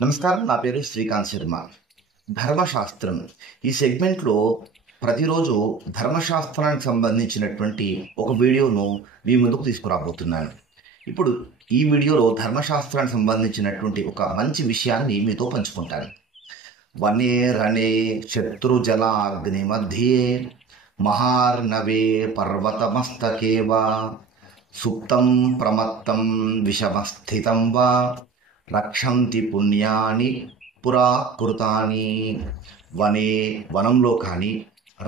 నమస్కారం. నా పేరు శ్రీకాంత్ శర్మ. ధర్మశాస్త్రం ఈ సెగ్మెంట్లో ప్రతిరోజు ధర్మశాస్త్రానికి సంబంధించినటువంటి ఒక వీడియోను మీ ముందుకు తీసుకురాబోతున్నాను. ఇప్పుడు ఈ వీడియోలో ధర్మశాస్త్రానికి సంబంధించినటువంటి ఒక మంచి విషయాన్ని మీతో పంచుకుంటాను. వనే రణే శత్రుజల అగ్ని మధ్యే మహార్ణవే పర్వతమస్తకే వా సుప్తం ప్రమత్తం విషమస్థితం వా రక్షంతి పుణ్యాని పురాకృతాని. వనే వనంలో కానీ,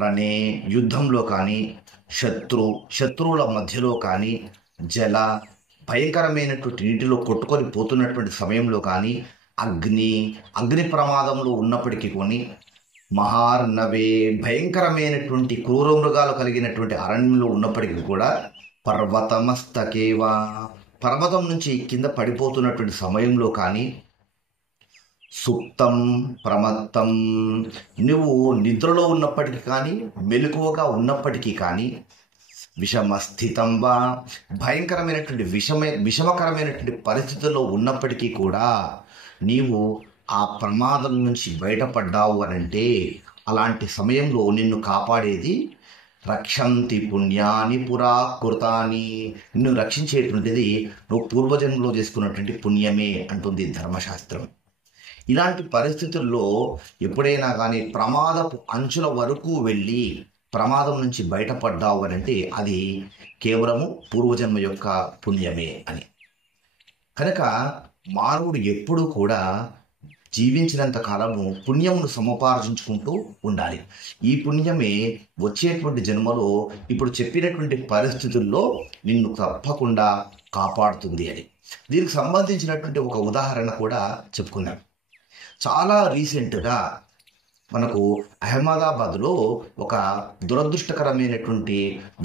రణే యుద్ధంలో కానీ, శత్రువుల మధ్యలో కానీ, జల భయంకరమైనటువంటి నీటిలో కొట్టుకొని పోతున్నటువంటి సమయంలో కానీ, అగ్ని ప్రమాదంలో ఉన్నప్పటికీ కొని, మహార్ణవే భయంకరమైనటువంటి క్రూర మృగాలు కలిగినటువంటి అరణ్యంలో ఉన్నప్పటికీ కూడా, పర్వతమస్తకేవా పర్వతం నుంచి కింద పడిపోతున్నటువంటి సమయంలో కానీ, సుప్తం ప్రమత్తం నువ్వు నిద్రలో ఉన్నప్పటికీ కానీ, మెలకువగా ఉన్నప్పటికీ కానీ, విషమస్థితం వా భయంకరమైనటువంటి విషమకరమైనటువంటి పరిస్థితుల్లో ఉన్నప్పటికీ కూడా నీవు ఆ ప్రమాదం నుంచి బయటపడ్డావు అనంటే, అలాంటి సమయంలో నిన్ను కాపాడేది రక్షంతి పుణ్యాని పురాకృతాని. నిన్ను రక్షించేటువంటిది నువ్వు పూర్వజన్మలో చేసుకున్నటువంటి పుణ్యమే అంటుంది ధర్మశాస్త్రం. ఇలాంటి పరిస్థితుల్లో ఎప్పుడైనా కానీ ప్రమాదపు అంచుల వరకు వెళ్ళి ప్రమాదం నుంచి బయటపడ్డావు అనంటే అది కేవలము పూర్వజన్మ యొక్క పుణ్యమే అని. కనుక మానవుడు ఎప్పుడూ కూడా జీవించినంత కాలము పుణ్యమును సముపార్జించుకుంటూ ఉండాలి. ఈ పుణ్యమే వచ్చేటువంటి జన్మలో ఇప్పుడు చెప్పినటువంటి పరిస్థితుల్లో నిన్ను తప్పకుండా కాపాడుతుంది అని. దీనికి సంబంధించినటువంటి ఒక ఉదాహరణ కూడా చెప్పుకుందాం. చాలా రీసెంట్గా మనకు అహ్మదాబాద్లో ఒక దురదృష్టకరమైనటువంటి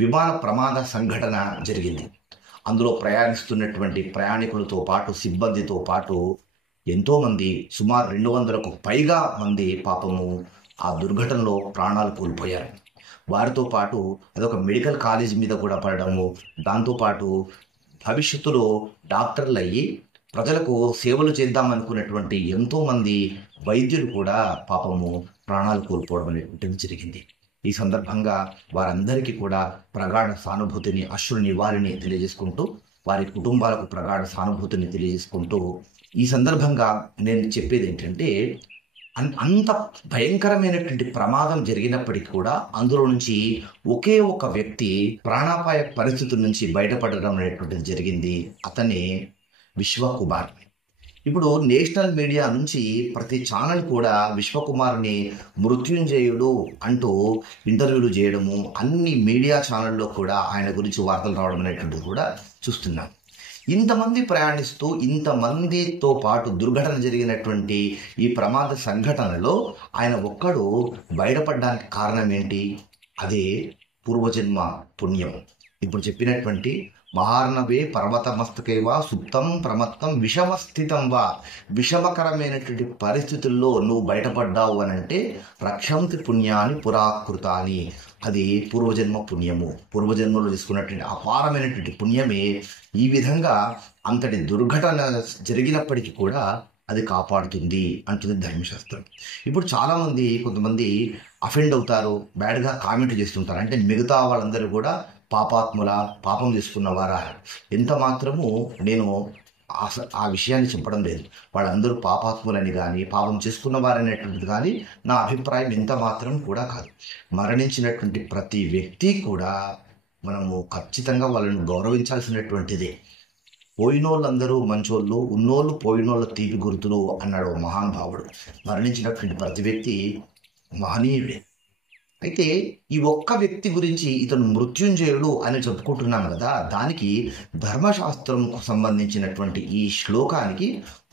విమాన ప్రమాద సంఘటన జరిగింది. అందులో ప్రయాణిస్తున్నటువంటి ప్రయాణికులతో పాటు సిబ్బందితో పాటు ఎంతోమంది, సుమారు 200కు పైగా మంది పాపము ఆ దుర్ఘటనలో ప్రాణాలు కోల్పోయారు. వారితో పాటు అదొక మెడికల్ కాలేజ్ మీద కూడా పడడము, దాంతోపాటు భవిష్యత్తులో డాక్టర్లు అయ్యి ప్రజలకు సేవలు చేద్దామనుకున్నటువంటి ఎంతోమంది వైద్యులు కూడా పాపము ప్రాణాలు కోల్పోవడం అనేటువంటిది జరిగింది. ఈ సందర్భంగా వారందరికీ కూడా ప్రగాఢ సానుభూతిని, అశ్రు నివారిని తెలియజేసుకుంటూ, వారి కుటుంబాలకు ప్రగాఢ సానుభూతిని తెలియజేసుకుంటూ, ఈ సందర్భంగా నేను చెప్పేది ఏంటంటే, అంత భయంకరమైనటువంటి ప్రమాదం జరిగినప్పటికీ కూడా అందులో నుంచి ఒకే ఒక వ్యక్తి ప్రాణాపాయ పరిస్థితుల నుంచి బయటపడడం అనేటువంటిది జరిగింది. అతనే విశ్వకుమార్. ఇప్పుడు నేషనల్ మీడియా నుంచి ప్రతి ఛానల్ కూడా విశ్వకుమార్ని మృత్యుంజయుడు అంటూ ఇంటర్వ్యూలు చేయడము, అన్ని మీడియా ఛానల్లో కూడా ఆయన గురించి వార్తలు రావడం అనేటువంటిది కూడా చూస్తున్నాం. ఇంతమంది ప్రయాణిస్తూ ఇంతమందితో పాటు దుర్ఘటన జరిగినటువంటి ఈ ప్రమాద సంఘటనలో ఆయన ఒక్కడు బయటపడడానికి కారణం ఏంటి? అదే పూర్వజన్మ పుణ్యం. ఇప్పుడు చెప్పినటువంటి మహార్ణవే పర్వతమస్తకే వా సుప్తం ప్రమత్తం విషమస్థితం వా విషమకరమైనటువంటి పరిస్థితుల్లో నువ్వు బయటపడ్డావు అనంటే రక్షంతి పుణ్యాన్ని పురాకృతాన్ని. అది పూర్వజన్మ పుణ్యము. పూర్వజన్మలో తీసుకున్నటువంటి అపారమైనటువంటి పుణ్యమే ఈ విధంగా అంతటి దుర్ఘటన జరిగినప్పటికీ కూడా అది కాపాడుతుంది అంటుంది ధర్మశాస్త్రం. ఇప్పుడు చాలామంది కొంతమంది అఫెండ్ అవుతారు, బ్యాడ్గా కామెంట్ చేస్తుంటారు. అంటే మిగతా వాళ్ళందరూ కూడా పాపాత్ముల, పాపం చేసుకున్నవారా? ఎంత మాత్రము నేను ఆ విషయాన్ని చెప్పడం లేదు. వాళ్ళందరూ పాపాత్ములని కానీ, పాపం చేసుకున్నవారనేటువంటిది కానీ నా అభిప్రాయం ఎంత మాత్రం కూడా కాదు. మరణించినటువంటి ప్రతి వ్యక్తి కూడా మనము ఖచ్చితంగా వాళ్ళని గౌరవించాల్సినటువంటిదే. పోయినోళ్ళందరూ మంచోళ్ళు, ఉన్నోళ్ళు పోయినోళ్ళ తీపి గుర్తులు అన్నాడు మహానుభావుడు. మరణించినటువంటి ప్రతి వ్యక్తి మహనీయుడే. అయితే ఈ ఒక్క వ్యక్తి గురించి ఇతను మృత్యుంజయుడు అని చెప్పుకుంటున్నాం కదా, దానికి ధర్మశాస్త్రంకు సంబంధించినటువంటి ఈ శ్లోకానికి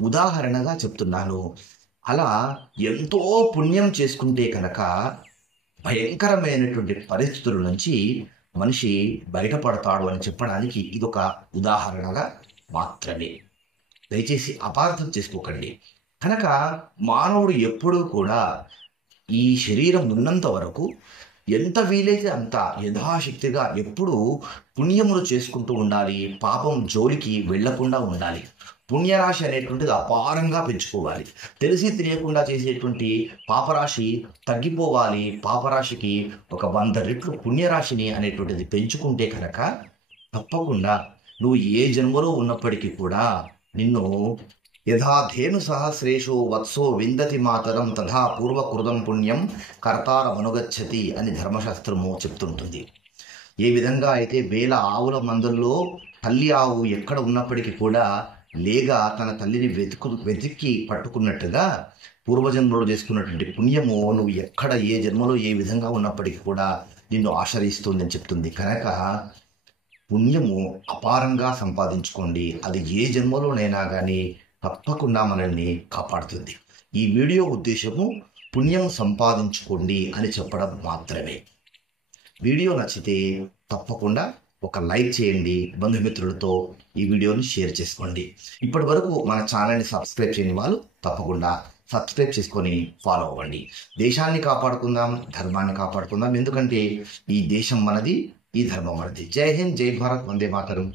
ఉదాహరణగా చెప్తున్నాను. అలా ఎంతో పుణ్యం చేసుకుంటే కనుక భయంకరమైనటువంటి పరిస్థితుల నుంచి మనిషి బయటపడతాడు అని చెప్పడానికి ఇదొక ఉదాహరణగా మాత్రమే. దయచేసి అపార్థం చేసుకోకండి. కనుక మానవుడు ఎప్పుడూ కూడా ఈ శరీరం ఉన్నంత వరకు ఎంత వీలైతే అంత యథాశక్తిగా ఎప్పుడూ పుణ్యములు చేసుకుంటూ ఉండాలి. పాపం జోలికి వెళ్లకుండా ఉండాలి. పుణ్యరాశి అనేటువంటిది అపారంగా పెంచుకోవాలి. తెలిసి తెలియకుండా చేసేటువంటి పాపరాశి తగ్గిపోవాలి. పాపరాశికి ఒక 100 రెట్లు పుణ్యరాశిని అనేటువంటిది పెంచుకుంటే కనుక తప్పకుండా నువ్వు ఏ జన్మలో ఉన్నప్పటికీ కూడా నిన్ను యథాధేను సహస్రేషో వత్సో విందతి మాతరం తథా పూర్వకృతం పుణ్యం కర్తారమనుగచ్చతి అని ధర్మశాస్త్రము చెప్తుంటుంది. ఏ విధంగా అయితే వేల ఆవుల మందల్లో తల్లి ఆవు ఎక్కడ ఉన్నప్పటికీ కూడా లేగ తన తల్లిని వెతికి పట్టుకున్నట్టుగా పూర్వజన్మలో చేసుకున్నటువంటి పుణ్యము నువ్వు ఎక్కడ ఏ జన్మలో ఏ విధంగా ఉన్నప్పటికీ కూడా నిన్ను ఆశ్రయిస్తుందని చెప్తుంది. కనుక పుణ్యము అపారంగా సంపాదించుకోండి. అది ఏ జన్మలోనైనా కానీ తప్పకుండా మనల్ని కాపాడుతుంది. ఈ వీడియో ఉద్దేశము పుణ్యం సంపాదించుకోండి అని చెప్పడం మాత్రమే. వీడియో నచ్చితే తప్పకుండా ఒక లైక్ చేయండి. బంధుమిత్రులతో ఈ వీడియోని షేర్ చేసుకోండి. ఇప్పటి వరకు మన ఛానల్ని సబ్స్క్రైబ్ చేయని వాళ్ళు తప్పకుండా సబ్స్క్రైబ్ చేసుకొని ఫాలో అవ్వండి. దేశాన్ని కాపాడుకుందాం, ధర్మాన్ని కాపాడుకుందాం. ఎందుకంటే ఈ దేశం మనది, ఈ ధర్మం మనది. జై హింద్, జై భారత్, వందే మాతరం.